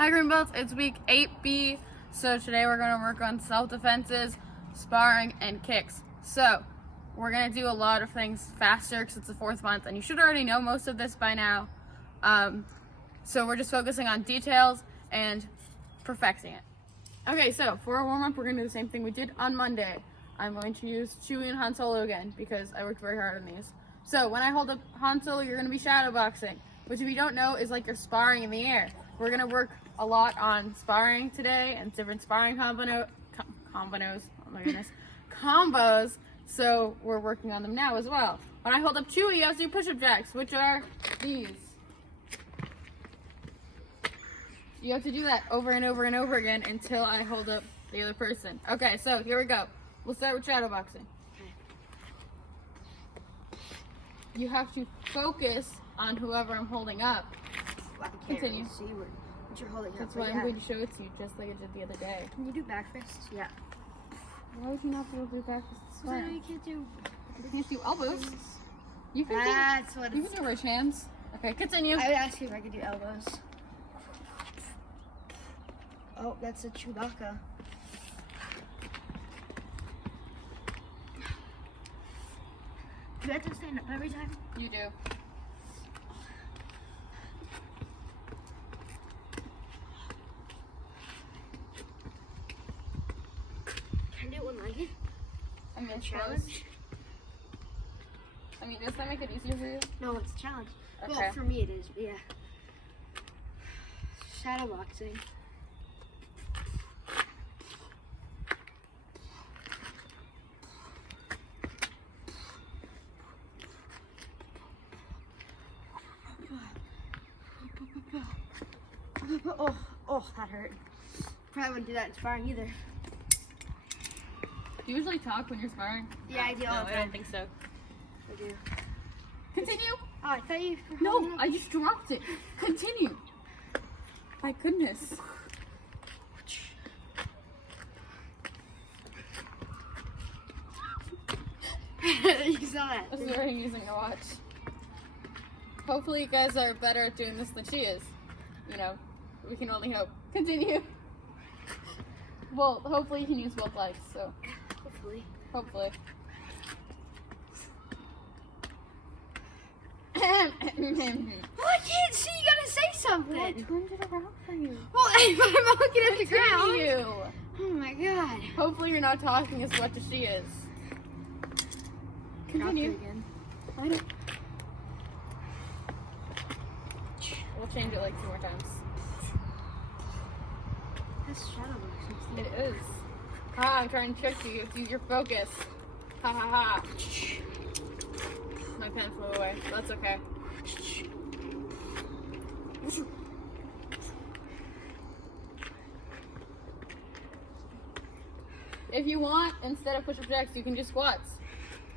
Hi Greenbelts, it's week 8B. So today we're going to work on self-defenses, sparring, and kicks. So we're going to do a lot of things faster because it's the 4th month and you should already know most of this by now. So we're just focusing on details and perfecting it. Okay, so for our warm-up we're going to do the same thing we did on Monday. I'm going to use Chewie and Han Solo again because I worked very hard on these. So when I hold up Han Solo, you're going to be shadow boxing, which if you don't know is like you're sparring in the air. We're going to work a lot on sparring today and different sparring combos. Oh my goodness. Combos. So we're working on them now as well. When I hold up Chewie, you have to do push-up jacks, which are these. You have to do that over and over and over again until I hold up the other person. Okay, so here we go. We'll start with shadow boxing. You have to focus on whoever I'm holding up. I can't Continue. really see what you're holding That's up. why I'm going to show it to you, just like I did the other day. Can you do back fists? Yeah. Why would you not be able to do back fists? So you can't do. You can't do elbows. You can That's do. what You it's. can do rich hands. Okay, continue. I would ask you if I could do elbows. Oh, that's a Chewbacca. Do you have to stand up every time? You do. Can I do one-legged? I mean, Challenge? I mean, does that make it easier for you? No, it's a challenge. Okay. Well, for me it is, but yeah. Shadow boxing. Oh, that hurt. Probably wouldn't do that in sparring either. Do you usually talk when you're sparring? Yeah, I do all No, the I time. don't think so. I do. Continue. Oh, I thought you. No, I just dropped it. Continue. My goodness. You saw that. This is very amusing to watch. Hopefully you guys are better at doing this than she is. You know, we can only hope. Continue. Well, hopefully you can use both legs, so. Hopefully. Hopefully. Well, I can't see. You gotta say something. I turned it around for you. Well, if I'm looking at the ground. Continue. Oh my god. Hopefully you're not talking as much as she is. Continue. Again. I know. We'll change it like 2 more times. That's shadow boxing. It is. Ha, I'm trying to trick you. Use your focus. Ha ha ha. My pen flew away. That's okay. If you want, instead of push-up jacks, you can do squats.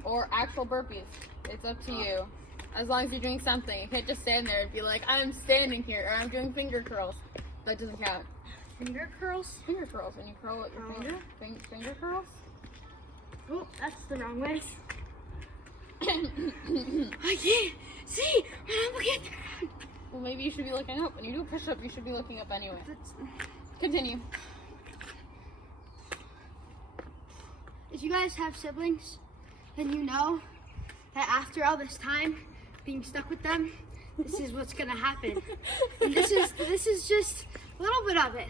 Or actual burpees. It's up to you. As long as you're doing something. You can't just stand there and be like, I'm standing here, or I'm doing finger curls. That doesn't count. Finger curls? Finger curls. When you curl out your finger. Finger curls. Oh, that's the wrong way. I can't see when I'm looking at the ground. Well, maybe you should be looking up. When you do a push-up, you should be looking up anyway. That's... Continue. If you guys have siblings, then you know that after all this time being stuck with them, this is what's gonna happen. And this is just a little bit of it.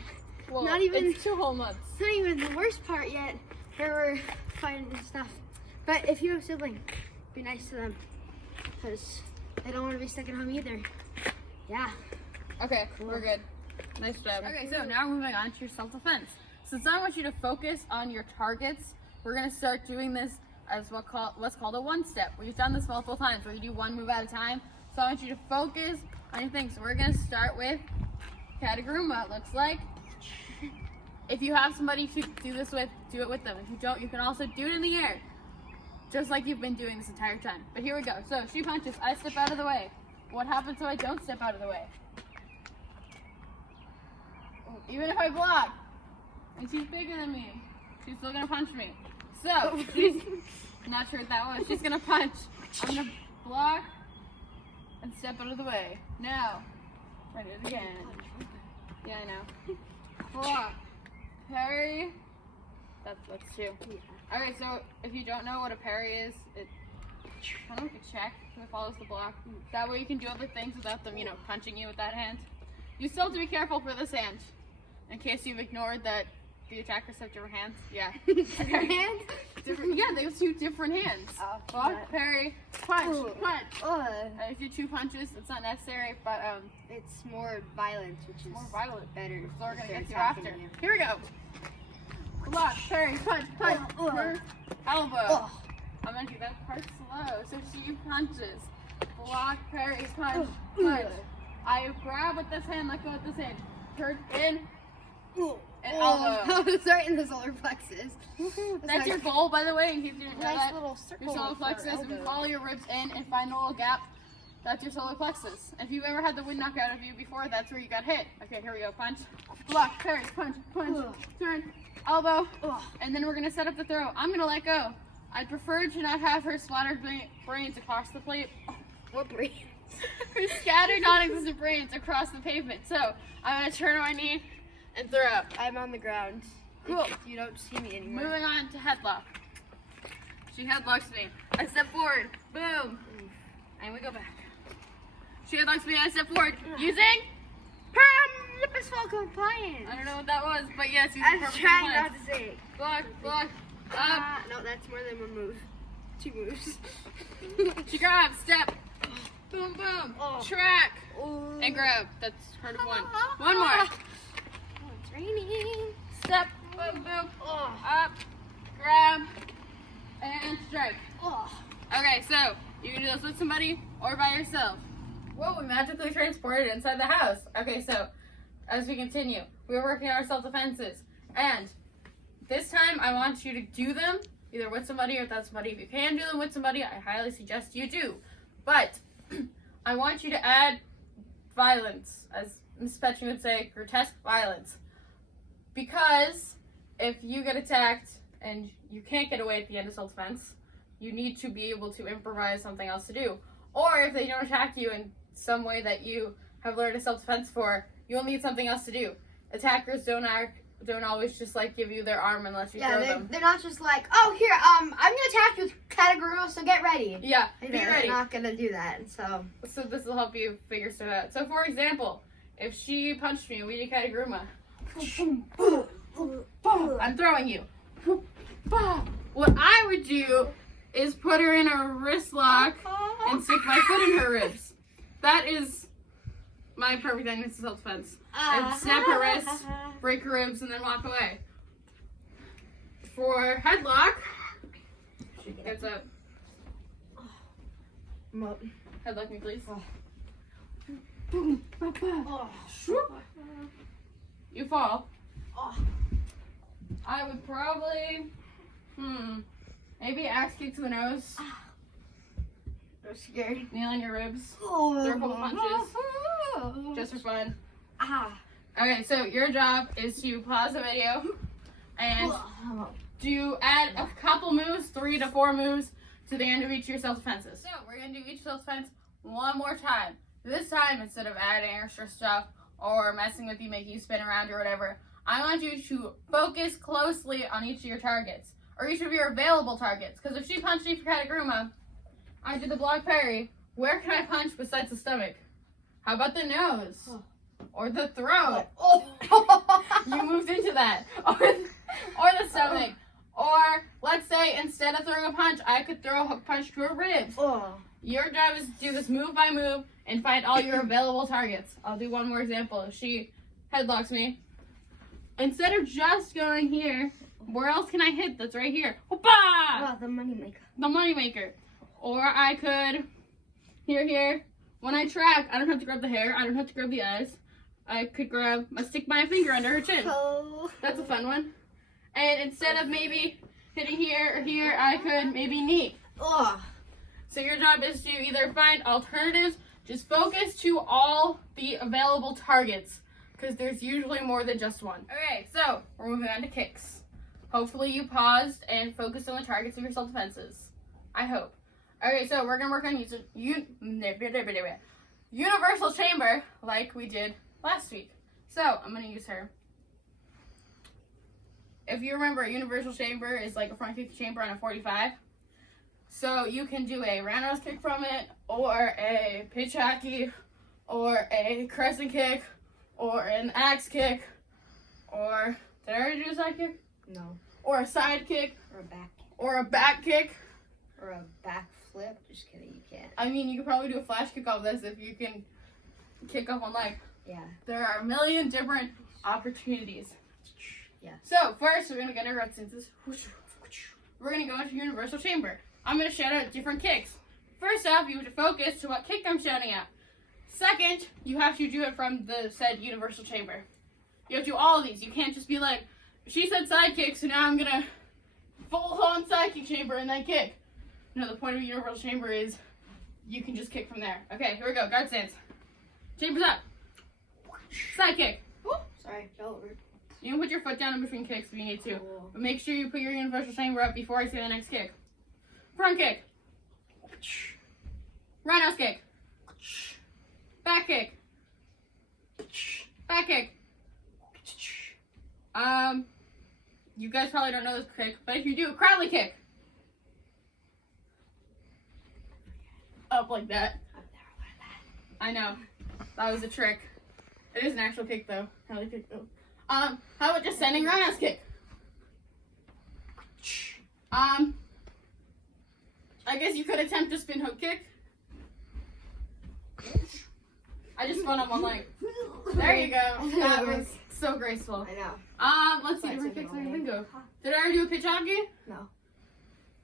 Well, Not even- it's 2 whole months. It's not even the worst part yet, where we're fighting and stuff. But if you have siblings, be nice to them, because they don't want to be stuck at home either. Yeah. Okay, we're good. Nice job. Okay, so now we're moving on to your self-defense. Since I want you to focus on your targets, we're gonna start doing this as what's called a one-step. We've done this multiple times where you do one move at a time. So I want you to focus on your things. So we're gonna start with Kataguruma, it looks like. If you have somebody to do this with, do it with them. If you don't, you can also do it in the air. Just like you've been doing this entire time. But here we go. So she punches, I step out of the way. What happens if I don't step out of the way? Even if I block, and she's bigger than me, she's still gonna punch me. So, she's not sure what that was. She's gonna punch. I'm gonna block and step out of the way. Now, try to do it again. Yeah, I know. block, Parry. That's two. yeah. Okay, so if you don't know what a parry is, it's kind of like a check that follows the block. That way you can do other things without them, punching you with that hand. You still have to be careful for this hand, in case you've ignored that the attackers have different hands. Yeah. Different hands? Yeah, they have two different hands. Block, parry, punch, punch. If you do 2 punches, it's not necessary, but It's more violence, which is more violent. better. So we're if gonna they're get you attacking after. you. Here we go. Block, parry, punch, punch, elbow. I'm gonna do that part slow. So she punches. Block, parry, punch, punch. I grab with this hand, let go with this hand. Turn in, and elbow. It's right in the solar plexus. That's your goal, by the way, in case you didn't know nice that. little circle. Your solar for plexus, if you elbow. follow your ribs in and find a little gap, that's your solar plexus. If you've ever had the wind knocked out of you before, that's where you got hit. Okay, here we go. Punch, block, parry, punch, punch, turn, elbow, and then we're gonna set up the throw. I'm gonna let go. I'd prefer to not have her splattered brains across the plate. What brains? Her scattered non-existent brains across the pavement. So I'm gonna turn on my knee and throw up. I'm on the ground. Cool. If you don't see me anymore. Moving on to headlock. She headlocks me. I step forward. Boom. And we go back. She headlocks me. I step forward. Using her purposeful compliance. I don't know what that was, but yes, using I'm purposeful trying compliance. not to say it. Block, block, up. No, that's more than one move. 2 moves. She grabs, step. Boom, boom. Track. Oh. And grab. That's part of one. One more. Oh, it's raining. Step. Boom, boom. Oh. Up. Grab. And strike. Oh. Okay, so you can do this with somebody or by yourself. Whoa, we magically transported inside the house. Okay, so as we continue, we're working on our self-defenses. And this time I want you to do them either with somebody or without somebody. If you can do them with somebody, I highly suggest you do. But I want you to add violence, as Miss Petchy would say, grotesque violence. Because if you get attacked and you can't get away at the end of self-defense, you need to be able to improvise something else to do. Or if they don't attack you in some way that you have learned a self-defense for, you'll need something else to do. Attackers don't always just give you their arm unless you throw them. They're not just like, oh here, I'm gonna attack you with category, so get ready. Yeah, be They're ready. not gonna do that, so. So this will help you figure stuff out. So for example, if she punched me, we did Kataguruma. I'm throwing you. What I would do is put her in a wrist lock and stick my foot in her ribs. That is my perfect ending to self-defense. I'd snap her wrists, break her ribs, and then walk away. For headlock, she gets up. Headlock me, please. You fall. I would probably, maybe axe kick to the nose. I'm scared. Kneel on your ribs. Oh. Throw a couple punches. Just for fun. Ah. Okay, so your job is to pause the video and do add a couple moves, 3 to 4 moves, to the end of each of your self-defenses. So we're going to do each self-defense one more time. This time, instead of adding extra stuff or messing with you, making you spin around or whatever, I want you to focus closely on each of your targets, or each of your available targets. Because if she punched me for Kataguruma, I did the block parry. Where can I punch besides the stomach? How about the nose? Or the throat? You moved into that. Or the stomach. Or let's say instead of throwing a punch, I could throw a punch to her ribs. Your job is to do this move by move and find all your available targets. I'll do one more example. If she headlocks me, instead of just going here, where else can I hit that's right here? Hoppa! The moneymaker. The moneymaker. Or I could, here. When I track, I don't have to grab the hair. I don't have to grab the eyes. I could stick my finger under her chin. That's a fun one. And instead of maybe hitting here or here, I could maybe knee. So your job is to either find alternatives, just focus to all the available targets, because there's usually more than just one. Okay, so we're moving on to kicks. Hopefully you paused and focused on the targets of your self-defenses. I hope. Okay, so we're going to work on universal chamber like we did last week. So I'm going to use her. if you remember, a universal chamber is like a front kick chamber on a 45. So you can do a roundhouse kick from it, or a pitch hockey, or a crescent kick, or an axe kick, or did I already do a side kick? No. Or a side kick, Or a back kick. or a back kick. Or a back flip. Just kidding, you can't. I mean, you could probably do a flash kick off this if you can kick off one leg. Yeah. There are a million different opportunities. Yeah. So first, we're gonna get our red senses. We're gonna go into universal chamber. I'm gonna shout out different kicks. First off, you have to focus to what kick I'm shouting out. Second, you have to do it from the said universal chamber. You have to do all of these. You can't just be like, she said side kick, so now I'm gonna full on side kick chamber and then kick. No, the point of a universal chamber is you can just kick from there. Okay, here we go. Guard stance. Chambers up. Side kick. Oh, sorry, fell over. You can put your foot down in between kicks if you need to. Cool. But make sure you put your universal chamber up before I say the next kick. Front kick. Roundhouse kick. Back kick. Back kick. You guys probably don't know this kick, but if you do a Crowley kick. Up like that. I've never learned that. I know. That was a trick. It is an actual kick though. Crowley kick though. How about just sending roundhouse kick? I guess you could attempt a spin hook kick. I just spun up one leg. There you go. That was so graceful. I know. Let's see different kicks I can think of. Did I already do a pitch hockey? No.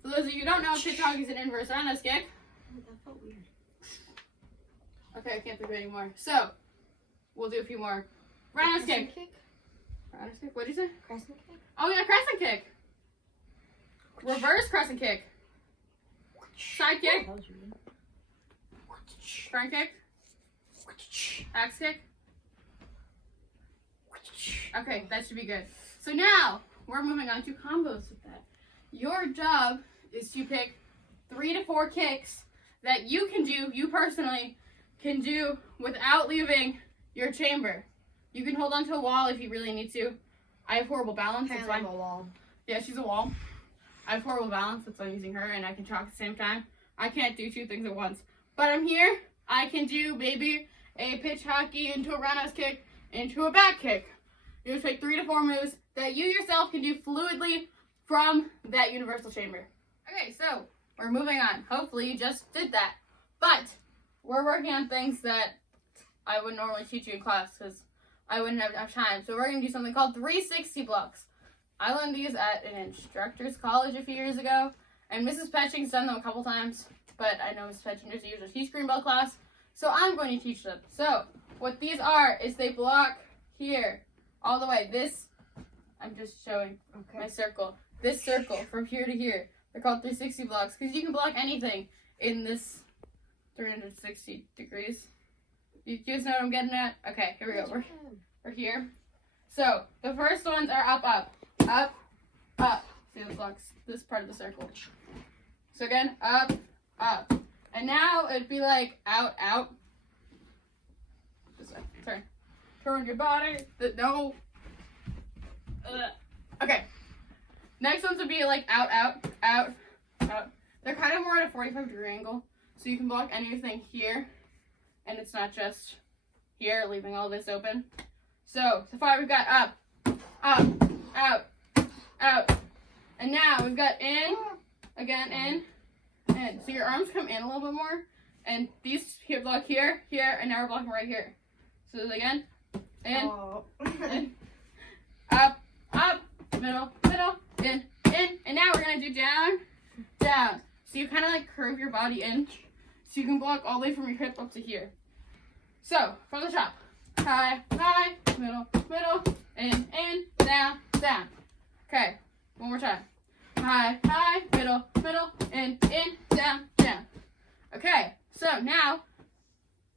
For those of you who don't know, pitch hockey is an inverse roundhouse kick. That felt weird. Okay, I can't think of any more. So, we'll do a few more. Roundhouse kick. Roundhouse kick? What did you say? Crescent kick? Oh yeah, crescent kick. Reverse crescent kick. Side kick. That was weird. Front kick. Axe kick. Okay, that should be good. So now, we're moving on to combos with that. Your job is to pick 3 to 4 kicks that you can do, you personally, can do without leaving your chamber. You can hold onto a wall if you really need to. I have horrible balance, that's why. I'm a wall. Yeah, she's a wall. I have horrible balance, that's why I'm using her, and I can talk at the same time. I can't do 2 things at once. But I'm here. I can do maybe a pitch hockey into a roundhouse kick into a back kick. You just take 3 to 4 moves that you yourself can do fluidly from that universal chamber. Okay, so we're moving on. Hopefully you just did that. But we're working on things that I would normally teach you in class because I wouldn't have enough time. So we're going to do something called 360 blocks. I learned these at an instructor's college a few years ago, and Mrs. Petching's done them a couple times, but I know Mrs. Petching doesn't use a teach green belt class, so I'm going to teach them. So what these are is they block here all the way. This, I'm just showing my circle. This circle from here to here. They're called 360 blocks because you can block anything in this 360 degrees. You guys know what I'm getting at? Okay, here we go. We're here. So the first ones are up, up, up, up. See the blocks, this part of the circle. So again, up, up. And now it'd be like out, out. This way. Turn. Turn your body. No. Okay. Next ones would be like out, out, out, out. They're kind of more at a 45-degree angle. So you can block anything here. And it's not just here, leaving all this open. So far we've got up, up, out, out. And now we've got in, again, in. So your arms come in a little bit more. And these here block here, here, and now we're blocking right here. So again, in, in, up, up, middle, middle, in. And now we're going to do down, down. So you kind of like curve your body in. So you can block all the way from your hip up to here. So, from the top. High, high, middle, middle, in, down, down. Okay, one more time. High, high, middle, middle, in, down, down. Okay, so now,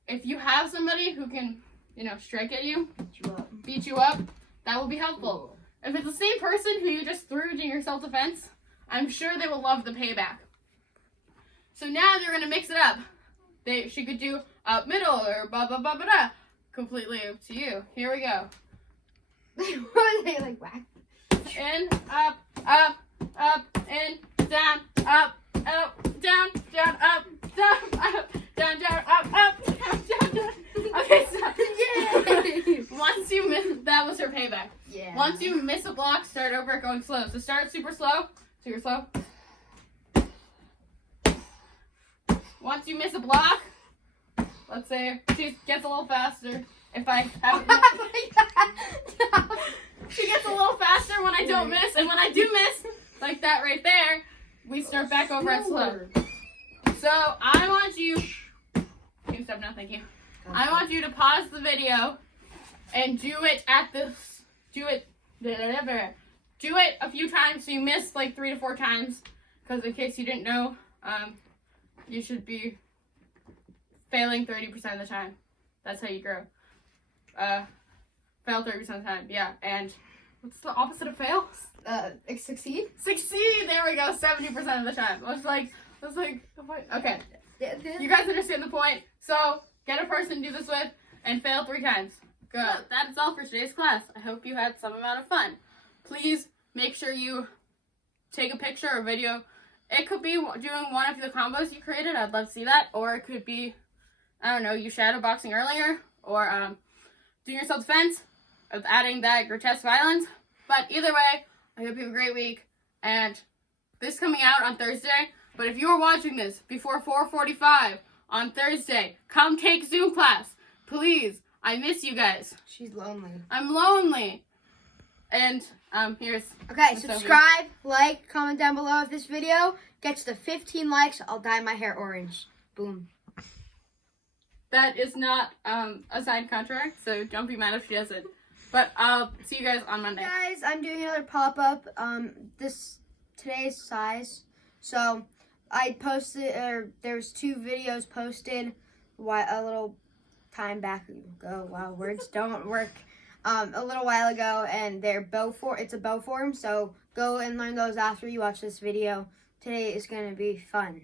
if you have somebody who can, strike at you, beat you up, that will be helpful. If it's the same person who you just threw into your self-defense, I'm sure they will love the payback. So now they're going to mix it up. She could do up middle or ba ba ba ba da. Completely up to you. Here we go. What are they like whack? in, up, up, up, in, down, up, down, down, up, down, down, up, down, down. Okay, stop. Yay! Once you miss, that was her payback. Yeah. Once you miss a block, start over going slow. So start super slow. Super slow. Once you miss a block, let's say she gets a little faster. If I have she gets a little faster when I don't miss, and when I do miss, like that right there, we start back over at slow. So I want you. Can you stop now? Thank you. I want you to pause the video and do it do it a few times so you miss like 3 to 4 times, because in case you didn't know, you should be failing 30% of the time. That's how you grow. Fail 30% of the time, yeah. And what's the opposite of fail? Succeed? Succeed! There we go, 70% of the time. I was like, okay. You guys understand the point? So, get a person to do this with and fail 3 times. Good. So, that's all for today's class. I hope you had some amount of fun. Please make sure you take a picture or video. It could be doing one of the combos you created. I'd love to see that. Or it could be, I don't know, you shadowboxing earlier. Or doing your self-defense of adding that grotesque violence. But either way, I hope you have a great week. And this is coming out on Thursday. But if you're watching this before 4:45 on Thursday, come take Zoom class. Please. I miss you guys. She's lonely. I'm lonely. And here's Okay, Sophie. subscribe, like, comment down below if this video gets to 15 likes. I'll dye my hair orange. Boom. That is not a signed contract, so don't be mad if she doesn't. But I'll see you guys on Monday. Guys, I'm doing another pop-up. Today's size. So I posted, there's 2 videos posted a little time back ago. Wow, words don't work. A little while ago, and they're it's a bow form, so go and learn those after you watch this video. Today is going to be fun.